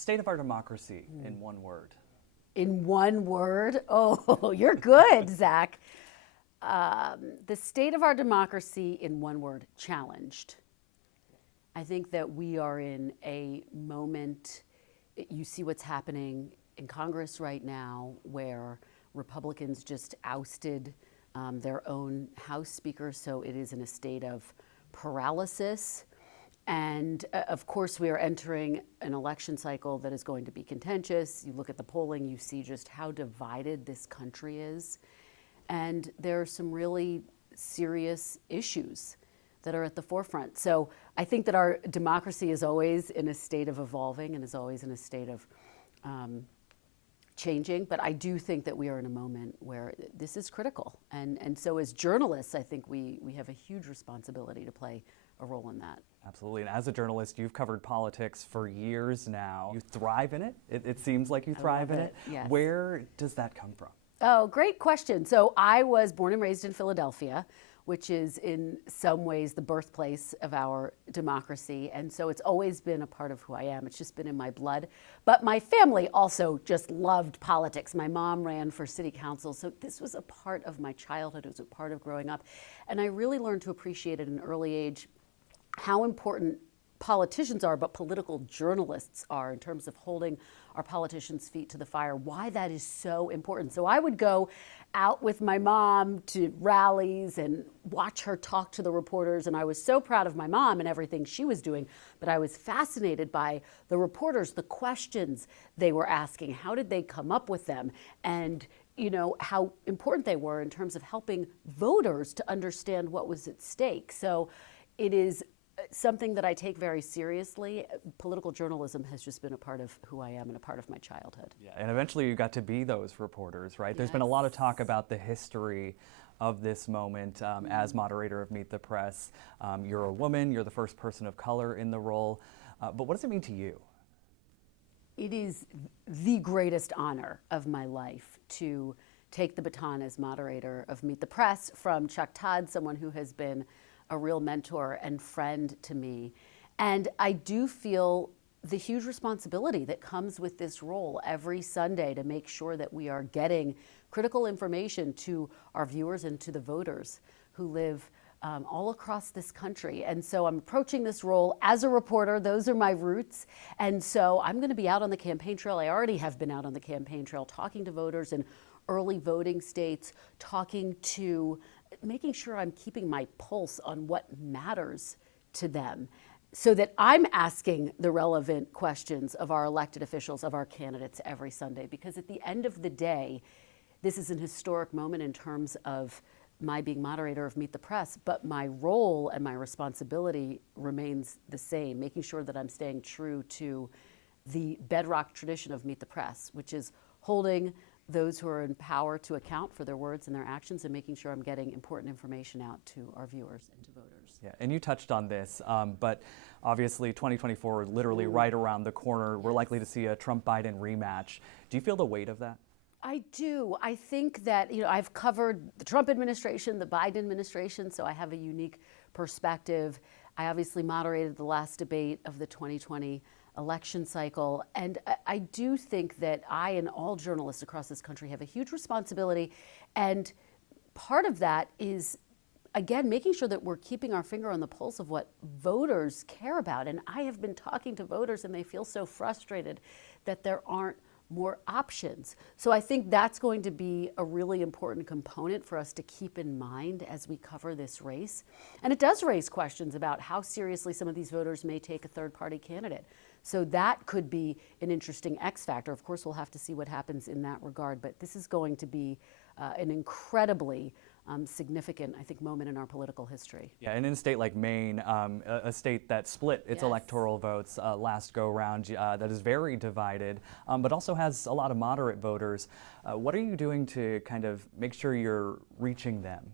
State of our democracy in one word. In one word? Oh, you're good, Zach. The state of our democracy in one word: challenged. I think that we are in a moment, you see what's happening in Congress right now, where Republicans just ousted their own House Speaker, so it is in a state of paralysis. And of course, we are entering an election cycle that is going to be contentious. You look at the polling, you see just how divided this country is. And there are some really serious issues that are at the forefront. So I think that our democracy is always in a state of evolving and is always in a state of changing. But I do think that we are in a moment where this is critical. And so as journalists, I think we have a huge responsibility to play a role in that. Absolutely. And as a journalist, you've covered politics for years now. You thrive in it. It seems like you thrive in it. Yes. Where does that come from? Oh, great question. So I was born and raised in Philadelphia, which is in some ways the birthplace of our democracy. And so it's always been a part of who I am. It's just been in my blood. But my family also just loved politics. My mom ran for city council. So this was a part of my childhood. It was a part of growing up. And I really learned to appreciate at an early age how important politicians are, but political journalists are, in terms of holding our politicians' feet to the fire, why that is so important. So I would go out with my mom to rallies and watch her talk to the reporters, and I was so proud of my mom and everything she was doing, but I was fascinated by the reporters, the questions they were asking, how did they come up with them, and how important they were in terms of helping voters to understand what was at stake. So it is something that I take very seriously. Political journalism has just been a part of who I am and a part of my childhood. Yeah, and eventually you got to be those reporters, right? Yes. There's been a lot of talk about the history of this moment as moderator of Meet the Press. You're a woman, you're the first person of color in the role, but what does it mean to you? It is the greatest honor of my life to take the baton as moderator of Meet the Press from Chuck Todd, someone who has been a real mentor and friend to me. And I do feel the huge responsibility that comes with this role every Sunday to make sure that we are getting critical information to our viewers and to the voters who live all across this country. And so I'm approaching this role as a reporter. Those are my roots. And so I'm going to be out on the campaign trail. I already have been out on the campaign trail talking to voters in early voting states, making sure I'm keeping my pulse on what matters to them, so that I'm asking the relevant questions of our elected officials, of our candidates every Sunday. Because at the end of the day, this is an historic moment in terms of my being moderator of Meet the Press, but my role and my responsibility remains the same, making sure that I'm staying true to the bedrock tradition of Meet the Press, which is holding those who are in power to account for their words and their actions, and making sure I'm getting important information out to our viewers and to voters. Yeah, and you touched on this, but obviously 2024 is literally right around the corner. We're likely to see a Trump-Biden rematch. Do you feel the weight of that? I do. I think that, I've covered the Trump administration, the Biden administration, so I have a unique perspective. I obviously moderated the last debate of the 2020 election cycle. And I do think that I and all journalists across this country have a huge responsibility. And part of that is, again, making sure that we're keeping our finger on the pulse of what voters care about. And I have been talking to voters, and they feel so frustrated that there aren't more options. So I think that's going to be a really important component for us to keep in mind as we cover this race. And it does raise questions about how seriously some of these voters may take a third-party candidate. So that could be an interesting X factor. Of course, we'll have to see what happens in that regard, but this is going to be an incredibly significant, I think, moment in our political history. Yeah, and in a state like Maine, a state that split its electoral votes last go-round, that is very divided, but also has a lot of moderate voters. What are you doing to kind of make sure you're reaching them?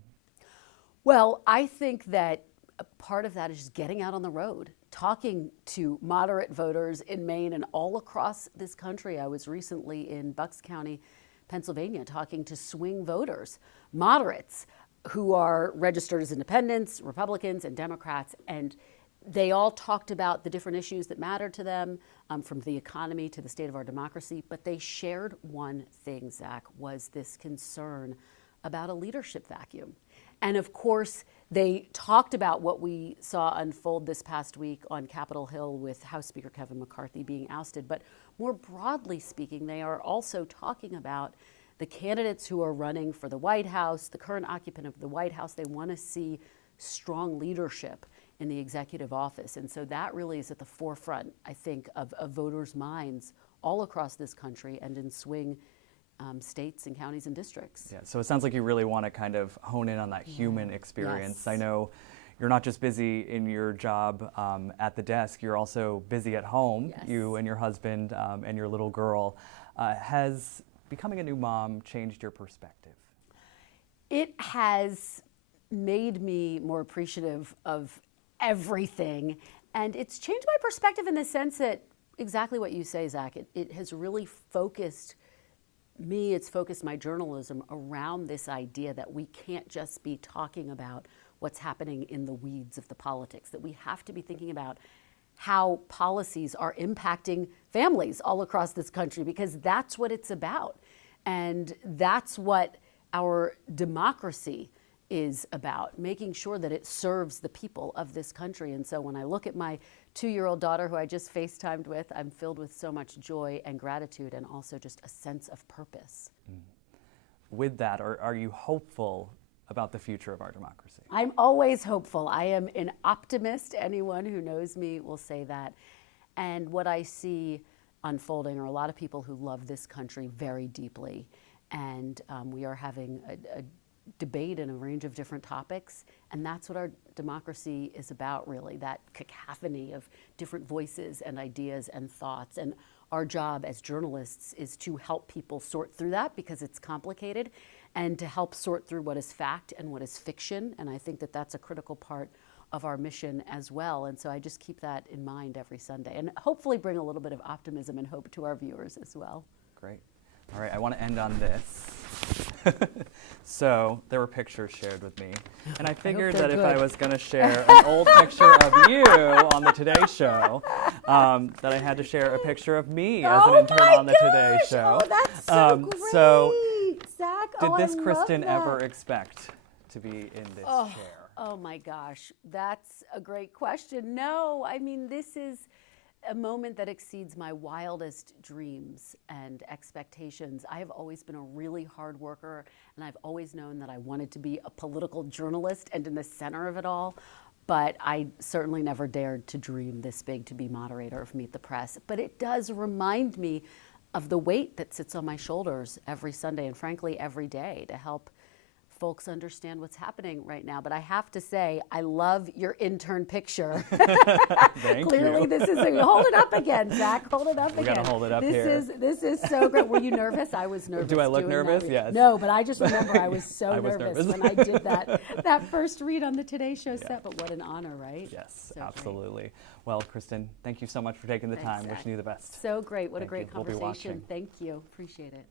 Well, I think that a part of that is just getting out on the road, talking to moderate voters in Maine and all across this country. I was recently in Bucks County, Pennsylvania, talking to swing voters, moderates who are registered as independents, Republicans, and Democrats, and They all talked about the different issues that matter to them, from the economy to the state of our democracy, but they shared one thing, Zach, was this concern about a leadership vacuum. And of course, they talked about what we saw unfold this past week on Capitol Hill with House Speaker Kevin McCarthy being ousted. But more broadly speaking, they are also talking about the candidates who are running for the White House, the current occupant of the White House. They want to see strong leadership in the executive office. And so that really is at the forefront, I think, of voters' minds all across this country and in swing states and counties and districts. Yeah, so it sounds like you really want to kind of hone in on that human experience. Yes. I know you're not just busy in your job at the desk, you're also busy at home, Yes. you and your husband and your little girl. Has becoming a new mom changed your perspective? It has made me more appreciative of everything, and it's changed my perspective in the sense that exactly what you say, Zach. It has really focused me, it's focused my journalism around this idea that we can't just be talking about what's happening in the weeds of the politics, that we have to be thinking about how policies are impacting families all across this country, because that's what it's about. And that's what our democracy is about, making sure that it serves the people of this country. And so when I look at my 2-year-old daughter, who I just FaceTimed with, I'm filled with so much joy and gratitude, and also just a sense of purpose. With that, are you hopeful about the future of our democracy? I'm always hopeful. I am an optimist. Anyone who knows me will say that. And what I see unfolding are a lot of people who love this country very deeply. And we are having a debate in a range of different topics, and that's what our democracy is about, really, that cacophony of different voices and ideas and thoughts. And our job as journalists is to help people sort through that, because it's complicated, and to help sort through what is fact and what is fiction. And I think that that's a critical part of our mission as well. And so I just keep that in mind every Sunday, and hopefully bring a little bit of optimism and hope to our viewers as well. Great. All right, I want to end on this. So there were pictures shared with me, and I figured that if I was going to share an old picture of you on the Today Show, that I had to share a picture of me as an intern on the Today Show. Oh, that's so great, so Zach. did Oh, this I love Kristen that. ever expect to be in this chair? Oh my gosh, that's a great question. No, I mean, this is a moment that exceeds my wildest dreams and expectations. I have always been a really hard worker, and I've always known that I wanted to be a political journalist and in the center of it all. But I certainly never dared to dream this big, to be moderator of Meet the Press. But it does remind me of the weight that sits on my shoulders every Sunday, and frankly every day, to help folks understand what's happening right now. But I have to say, I love your intern picture. Thank Clearly, you. this is hold it up again, Zach. Hold it up We again. gotta hold it up this here. This is so great. Were you nervous? I was nervous. Do I look doing nervous? that. Yes. No, but I just remember I was so I was nervous nervous. when I did that first read on the Today Show set. But what an honor, right? Yes, So great. absolutely. Well, Kristen, thank you so much for taking the Thanks, time. Zach. Wishing you the best. So great. What a Thank great you. We'll be conversation. watching. Thank you. Appreciate it.